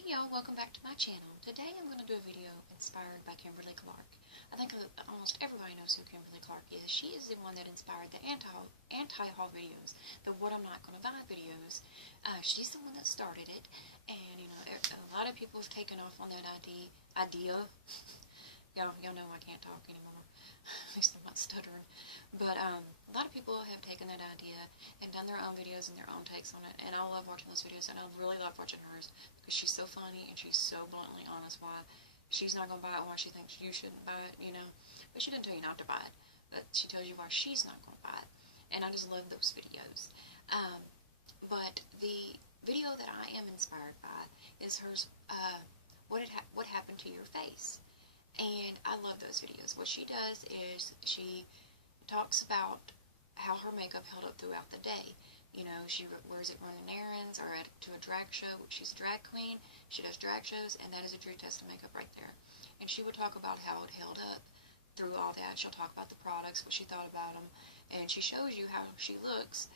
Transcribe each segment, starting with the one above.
Hey y'all, welcome back to my channel. Today I'm going to do a video inspired by Kimberly Clark. I think almost everybody knows who Kimberly Clark is. She is the one that inspired the anti-haul videos, the what I'm not going to buy videos. She's the one that started it, and you know, a lot of people have taken off on that idea. Y'all know I can't talk anymore. At least I'm not stuttering. But a lot of people have taken that idea and done their own videos and their own takes on it. And I love watching those videos, and I really love watching hers because she's so funny and she's so bluntly honest why she's not going to buy it, why she thinks you shouldn't buy it, you know. But she didn't tell you not to buy it, but she tells you why she's not going to buy it. And I just love those videos. But the video that I am inspired by is hers, what happened to your face. And I love those videos. What she does is she talks about how her makeup held up throughout the day. You know, she wears it running errands or to a drag show. She's a drag queen. She does drag shows, and that is a true test of makeup right there. And she would talk about how it held up through all that. She'll talk about the products, what she thought about them, and she shows you how she looks.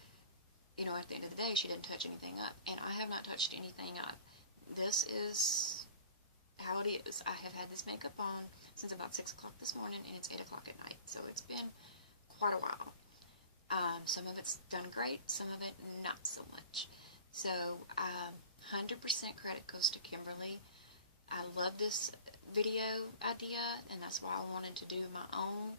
You know, at the end of the day, she didn't touch anything up, and I have not touched anything up. This is how it is. I have had this makeup on since about 6 o'clock this morning, and it's 8 o'clock at night, so it's been quite a while. Some of it's done great, some of it not so much. So 100% credit goes to Kimberly. I love this video idea, and that's why I wanted to do my own,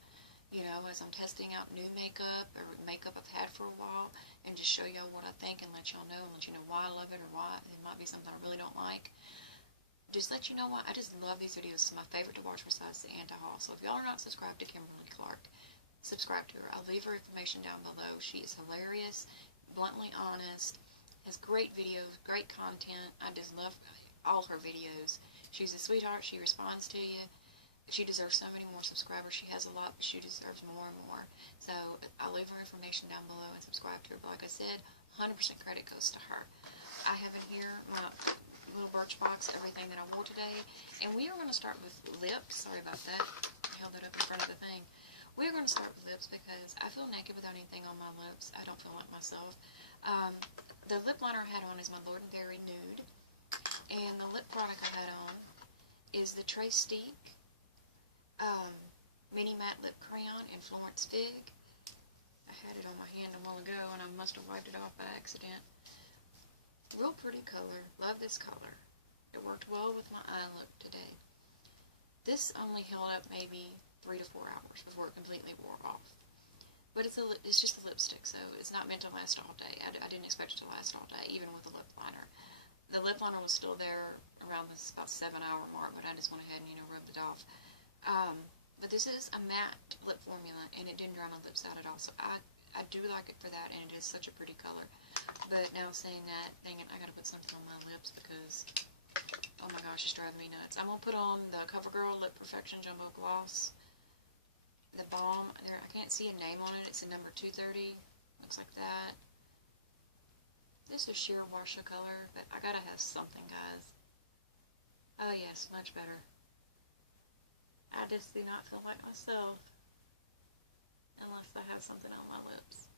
you know, as I'm testing out new makeup or makeup I've had for a while, and just show y'all what I think and let y'all know, and let you know why I love it or why it might be something I really don't like. Just let you know why. I just love these videos. It's my favorite to watch besides the anti-haul. So if y'all are not subscribed to Kimberly Clark, subscribe to her. I'll leave her information down below. She is hilarious, bluntly honest, has great videos, great content. I just love all her videos. She's a sweetheart. She responds to you. She deserves so many more subscribers. She has a lot, but she deserves more and more. So I'll leave her information down below and subscribe to her. But like I said, 100% credit goes to her. I have in here my little Birchbox, everything that I wore today. And we are going to start with lips. Sorry about that. I held it up in front of the thing. We're going to start with lips because I feel naked without anything on my lips. I don't feel like myself. The lip liner I had on is my Lord & Berry Nude. And the lip product I had on is the Trace Steak Mini Matte Lip Crayon in Florence Fig. I had it on my hand a while ago and I must have wiped it off by accident. Real pretty color. Love this color. It worked well with my eye look today. This only held up maybe 3 to 4 hours before it completely wore off. But it's just a lipstick, so it's not meant to last all day. I didn't expect it to last all day, even with the lip liner. The lip liner was still there around this about 7-hour mark, but I just went ahead and, you know, rubbed it off. But this is a matte lip formula, and it didn't dry my lips out at all, so I do like it for that, and it is such a pretty color. But now saying that, dang it, I gotta put something on my lips because, oh my gosh, it's driving me nuts. I'm gonna put on the CoverGirl Lip Perfection Jumbo Gloss. The balm, there, I can't see a name on it. It's a number 230. Looks like that. This is sheer Warsha color, but I gotta have something, guys. Oh yes, much better. I just do not feel like myself unless I have something on my lips.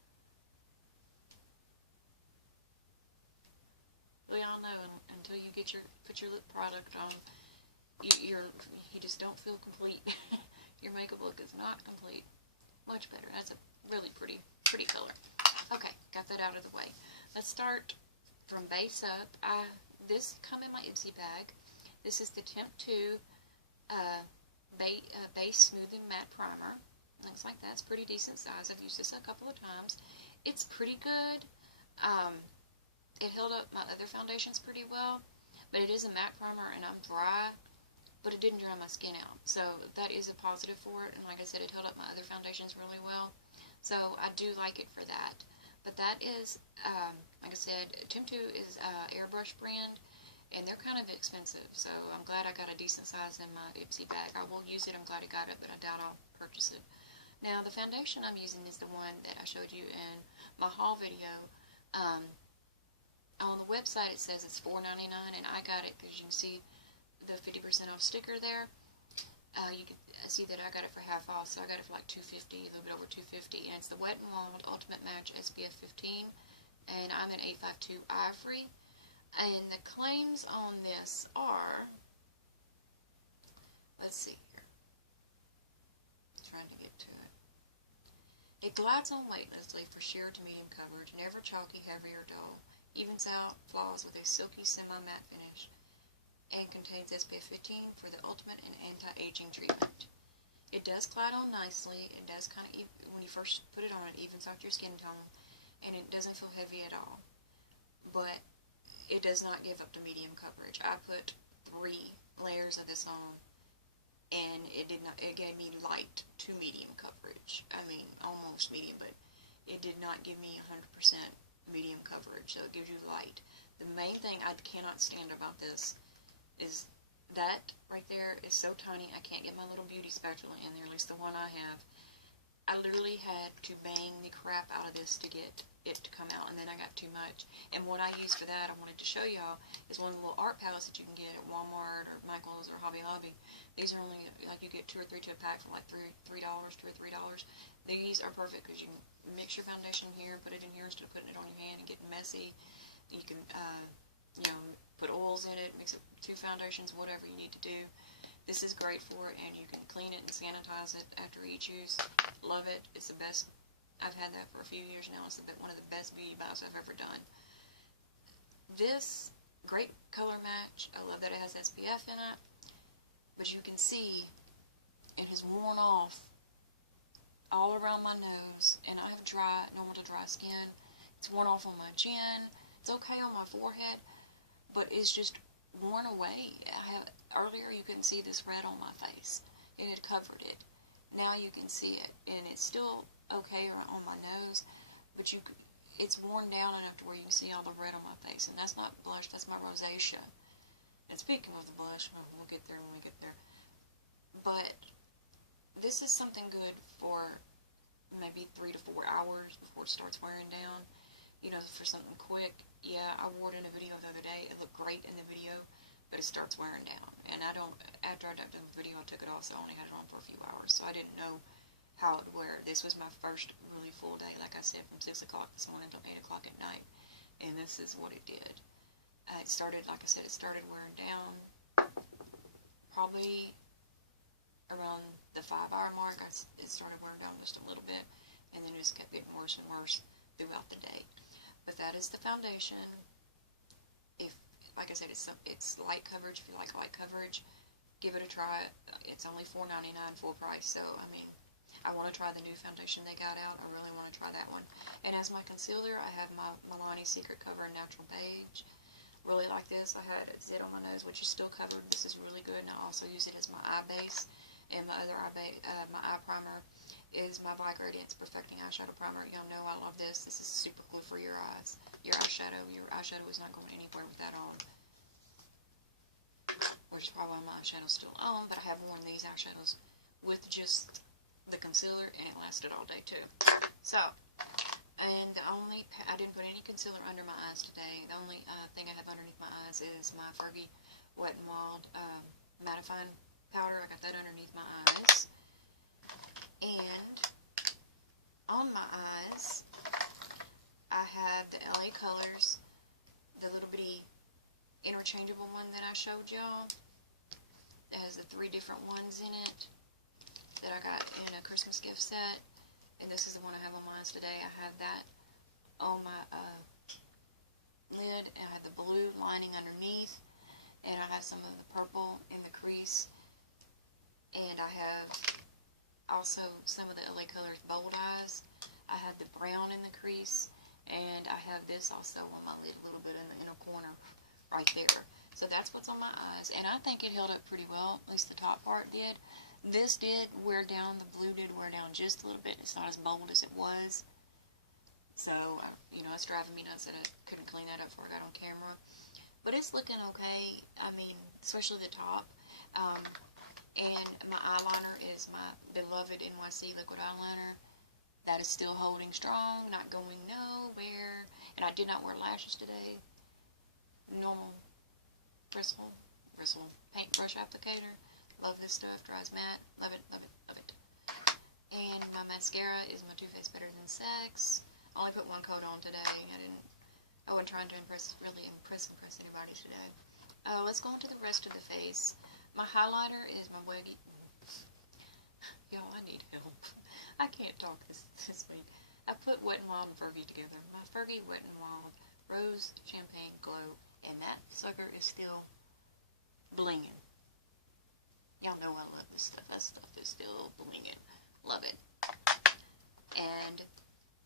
Well, y'all know, until you put your lip product on, you just don't feel complete. Your makeup look is not complete. Much better. That's a really pretty color. Okay, got that out of the way. Let's start from base up. This come in my Ipsy bag. This is the Temp 2 Base Smoothing Matte Primer. Looks like that's pretty decent size. I've used this a couple of times. It's pretty good. It held up my other foundations pretty well, but it is a matte primer, and I'm dry, but it didn't dry my skin out, so that is a positive for it. And like I said, it held up my other foundations really well, so I do like it for that. But that is, like I said, Temp 2 is Airbrush brand, and they're kind of expensive, so I'm glad I got a decent size in my Ipsy bag. I will use it. I'm glad I got it, but I doubt I'll purchase it. Now, the foundation I'm using is the one that I showed you in my haul video. On the website it says it's $4.99, and I got it because you can see the 50% off sticker there. You can see that I got it for half off, so I got it for like $2.50, a little bit over $2.50, and it's the Wet n Wild Ultimate Match SPF 15, and I'm in 852 Ivory. And the claims on this are, let's see here, trying to get to it. It glides on weightlessly for sheer to medium coverage, never chalky, heavy, or dull. Evens out flaws with a silky semi-matte finish, and contains SPF 15 for the ultimate in anti-aging treatment. It does glide on nicely. It does kind of, when you first put it on, it evens out your skin tone, and it doesn't feel heavy at all. But it does not give up to medium coverage. I put 3 layers of this on, and it gave me light to medium coverage. I mean, almost medium, but it did not give me 100% medium coverage, so it gives you light. The main thing I cannot stand about this is that right there is so tiny, I can't get my little beauty spatula in there, at least the one I have. I literally had to bang the crap out of this to get it to come out, and then I got too much. And what I use for that, I wanted to show y'all, is one of the little art palettes that you can get at Walmart or Michael's or Hobby Lobby. These are only, like, you get 2 or 3 to a pack for like $3, $2 or $3. These are perfect because you can mix your foundation here, put it in here instead of putting it on your hand and getting messy. You can, you know, put oils in it, mix up 2 foundations, whatever you need to do. This is great for it, and you can clean it and sanitize it after each use. Love it. It's the best. I've had that for a few years now. It's one of the best beauty buys I've ever done. This, great color match. I love that it has SPF in it. But you can see it has worn off all around my nose, and I'm dry, normal to dry skin. It's worn off on my chin. It's okay on my forehead, but it's just worn away. Earlier you couldn't see this red on my face. It had covered it. Now you can see it, and it's still okay on my nose, but it's worn down enough to where you can see all the red on my face, and that's not blush, that's my rosacea. And speaking of the blush, we'll get there when we get there. But this is something good for maybe 3 to 4 hours before it starts wearing down. You know, for something quick. Yeah, I wore it in a video the other day. It looked great in the video, but it starts wearing down. And after I did the video, I took it off, so I only had it on for a few hours. So I didn't know how it would wear. This was my first really full day, like I said, from 6 o'clock this morning until 8 o'clock at night. And this is what it did. It started, like I said, it started wearing down probably around the 5-hour mark. It started wearing down just a little bit, and then it just kept getting worse and worse throughout the day. But that is the foundation. If, like I said, it's light coverage. If you like light coverage, give it a try. It's only $4.99 full price, so, I mean, I want to try the new foundation they got out. I really want to try that one. And as my concealer, I have my Milani Secret Cover Natural Beige. Really like this. I had it sit on my nose, which is still covered. This is really good, and I also use it as my eye base. And my other my eye primer is my By Gradients Perfecting Eyeshadow Primer. Y'all know I love this. This is super cool for your eyes. Your eyeshadow is not going anywhere with that on. Which is probably my eyeshadow's still on, but I have worn these eyeshadows with just the concealer, and it lasted all day too. So, and I didn't put any concealer under my eyes today. The only thing I have underneath my eyes is my Fergie Wet n Wild mattifying powder. I got that underneath my eyes. And on my eyes, I have the LA Colors, the little bitty interchangeable one that I showed y'all. It has the 3 different ones in it that I got in a Christmas gift set. And this is the one I have on my eyes today. I have that on my lid, and I have the blue lining underneath, and I have some of the purple in the crease, and I have also some of the LA Colors Bold Eyes. I have the brown in the crease, and I have this also on my lid, a little bit in the inner corner right there. So that's what's on my eyes, and I think it held up pretty well, at least the top part did. This did wear down, the blue did wear down just a little bit. It's not as bold as it was. So, you know, it's driving me nuts that I couldn't clean that up before I got on camera. But it's looking okay. I mean, especially the top. And my eyeliner is my beloved NYC liquid eyeliner. That is still holding strong, not going nowhere. And I did not wear lashes today. Normal bristle paintbrush applicator. Love this stuff. Dries matte. Love it, love it, love it. And my mascara is my Too Faced Better Than Sex. I only put one coat on today. Oh, and trying to really impress anybody today. Let's go on to the rest of the face. My highlighter is my Wiggy. Yo, I need help. I can't talk this week. I put Wet n Wild and Fergie together. My Fergie Wet n Wild Rose Champagne Glow, and that sucker is still blinging. Y'all know I love this stuff. That stuff is still blinging. Love it. And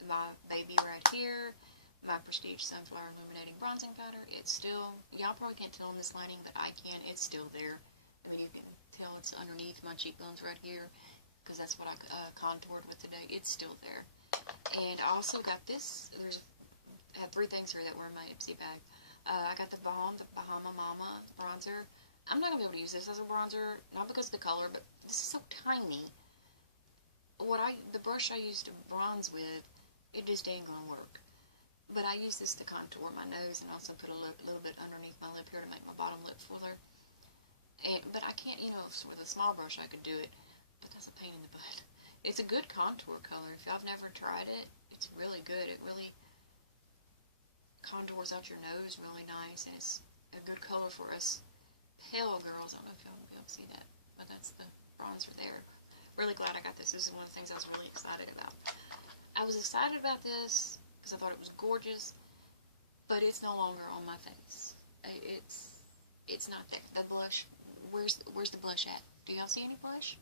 my baby right here, my Prestige Sunflower Illuminating Bronzing Powder, it's still, y'all probably can't tell in this lighting, but I can. It's still there. I mean, you can tell it's underneath my cheekbones right here, because that's what I contoured with today. It's still there. And I also got this. I have 3 things here that were in my Ipsy bag. I got the Bahama Mama bronzer. I'm not going to be able to use this as a bronzer, not because of the color, but this is so tiny. The brush I used to bronze with, it just ain't going to work. But I use this to contour my nose and also put a little bit underneath my lip here to make my bottom lip fuller. But I can't, with a small brush I could do it, but that's a pain in the butt. It's a good contour color. If y'all have never tried it, it's really good. It really contours out your nose really nice, and it's a good color for us pale girls. I don't know if y'all will be able to see that, but that's the bronzer there. Really glad I got this. This is one of the things I was really excited about. I was excited about this because I thought it was gorgeous, but it's no longer on my face. It's not there. The blush, where's the blush at? Do y'all see any blush?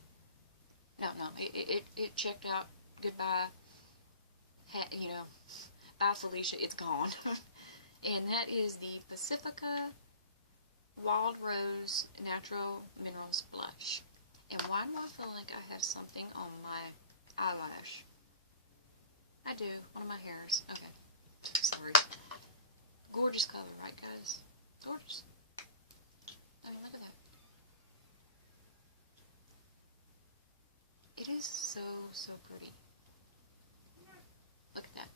No, it checked out. Goodbye. Bye Felicia, it's gone. And that is the Pacifica Wild Rose Natural Minerals Blush. And why do I feel like I have something on my eyelash? I do. One of my hairs. Okay. Sorry. Gorgeous color, right, guys? Gorgeous. I mean, look at that. It is so pretty. Look at that.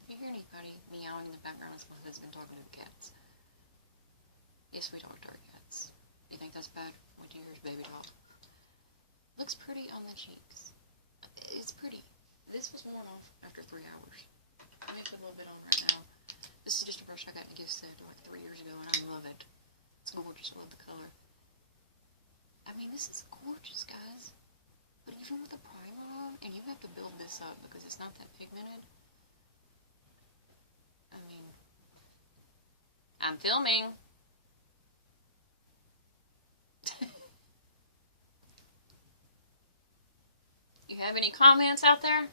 If you hear anybody meowing in the background, it's my husband talking to the cats. Yes, we talk to our cats. You think that's bad? Wait till you hear his baby talk. Looks pretty on the cheeks. It's pretty. This was worn off after 3 hours. I'm going to put a little bit on right now. This is just a brush I got in a gift set like 3 years ago, and I love it. It's gorgeous. I love the color. I mean, this is gorgeous, guys. But even with the primer on, and you have to build this up because it's not that pigmented. I mean, I'm filming. You have any comments out there?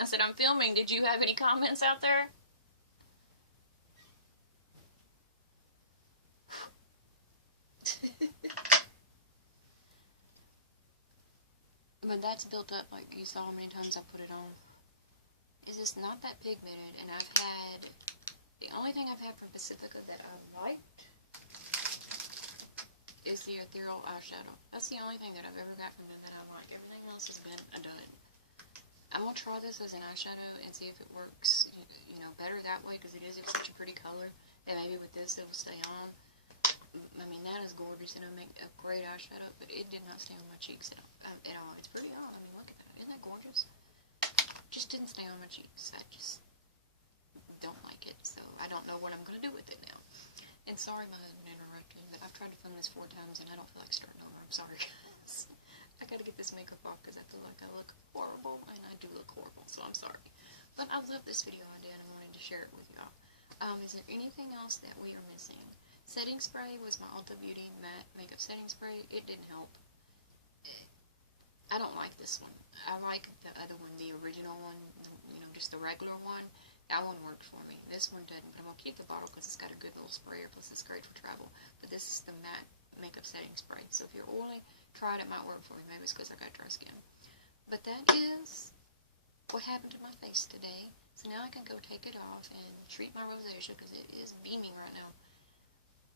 I said, I'm filming. Did you have any comments out there? But that's built up, like you saw how many times I put it on. Is this not that pigmented? And I've had, the only thing I've had from Pacifica that I liked is the ethereal eyeshadow. That's the only thing that I've ever got from them that I like. Everything else has been a dud. I'm going to try this as an eyeshadow and see if it works, better that way, because it is such a pretty color. And maybe with this it will stay on. I mean, that is gorgeous, and it'll make a great eyeshadow, but it did not stay on my cheeks at all. It's pretty on. I mean, look at that. Isn't that gorgeous? Just didn't stay on my cheeks. I just don't like it, so I don't know what I'm going to do with it now. And sorry my husband interrupted, but I've tried to film this 4 times, and I don't feel like starting over. I'm sorry, guys. I got to get this makeup off because I feel like I look horrible, and I do look horrible, so I'm sorry. But I love this video idea, and I wanted to share it with y'all. Is there anything else that we are missing? Setting spray was my Ulta Beauty matte makeup setting spray. It didn't help. I don't like this one. I like the other one, the original one, just the regular one. That one worked for me. This one didn't, but I'm going to keep the bottle because it's got a good little sprayer, plus it's great for travel. But this is the matte makeup setting spray. So if you're oily, try it. It might work for you. Maybe it's because I got dry skin. But that is what happened to my face today. So now I can go take it off and treat my rosacea because it is beaming right now.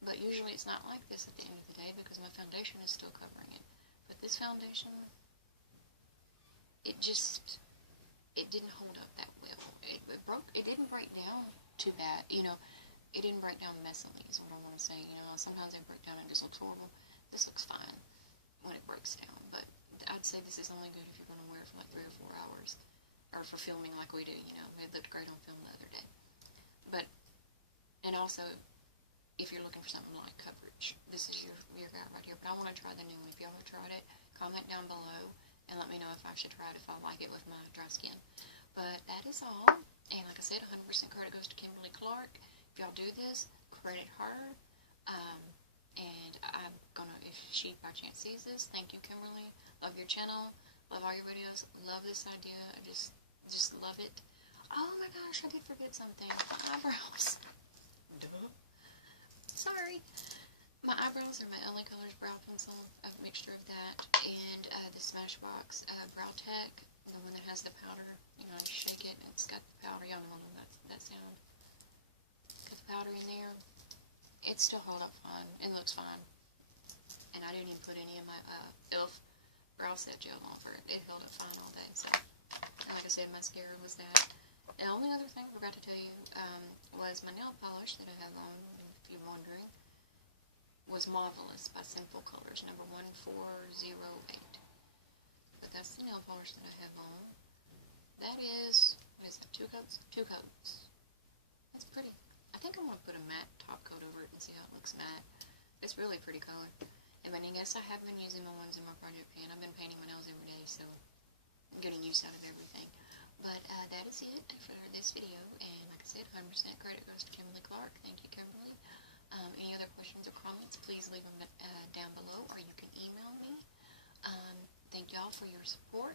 But usually it's not like this at the end of the day because my foundation is still covering it. But this foundation, it didn't hold up that well. It didn't break down too bad. It didn't break down messily is what I want to say. Sometimes they break down and it just looks horrible. This looks fine when it breaks down. But I'd say this is only good if you're going to wear it for like 3 or 4 hours. Or for filming like we do, It looked great on film the other day. And also, if you're looking for something like coverage, this is your guy right here. But I want to try the new one. If y'all have tried it, comment down below and let me know if I should try it, if I like it with my dry skin. But that is all. And like I said, 100% credit goes to Kimberly Clark. If y'all do this, credit her. And I'm gonna, if she by chance sees this, thank you, Kimberly. Love your channel. Love all your videos. Love this idea. I just love it. Oh my gosh, I did forget something. My eyebrows. Duh. Sorry. My eyebrows are my LA Colors brow pencil, a mixture of that, and the Smashbox Brow Tech, the one that has the powder. You know, you shake it, and it's got the powder. Y'all don't know that sound. Got the powder in there. It still held up fine. It looks fine. And I didn't even put any of my e.l.f. brow set gel on for it. It held up fine all day. So, and like I said, mascara was that. The only other thing I forgot to tell you was my nail polish that I have on, if you're wondering, was Marvelous by Sinful Colors, number 1408. But that's the nail polish that I have on. That is, what is that, 2 coats? 2 coats. That's pretty. I think I'm going to put a matte top coat over it and see how it looks matte. It's really pretty color. And I guess I have been using my ones in my project pan. I've been painting my nails every day, so I'm getting used out of everything. But that is it for this video. And like I said, 100% credit goes to Kimberly Clark. Thank you, Kimberly. Any other questions or comments, please leave them down below, or you can email me. Thank y'all for your support.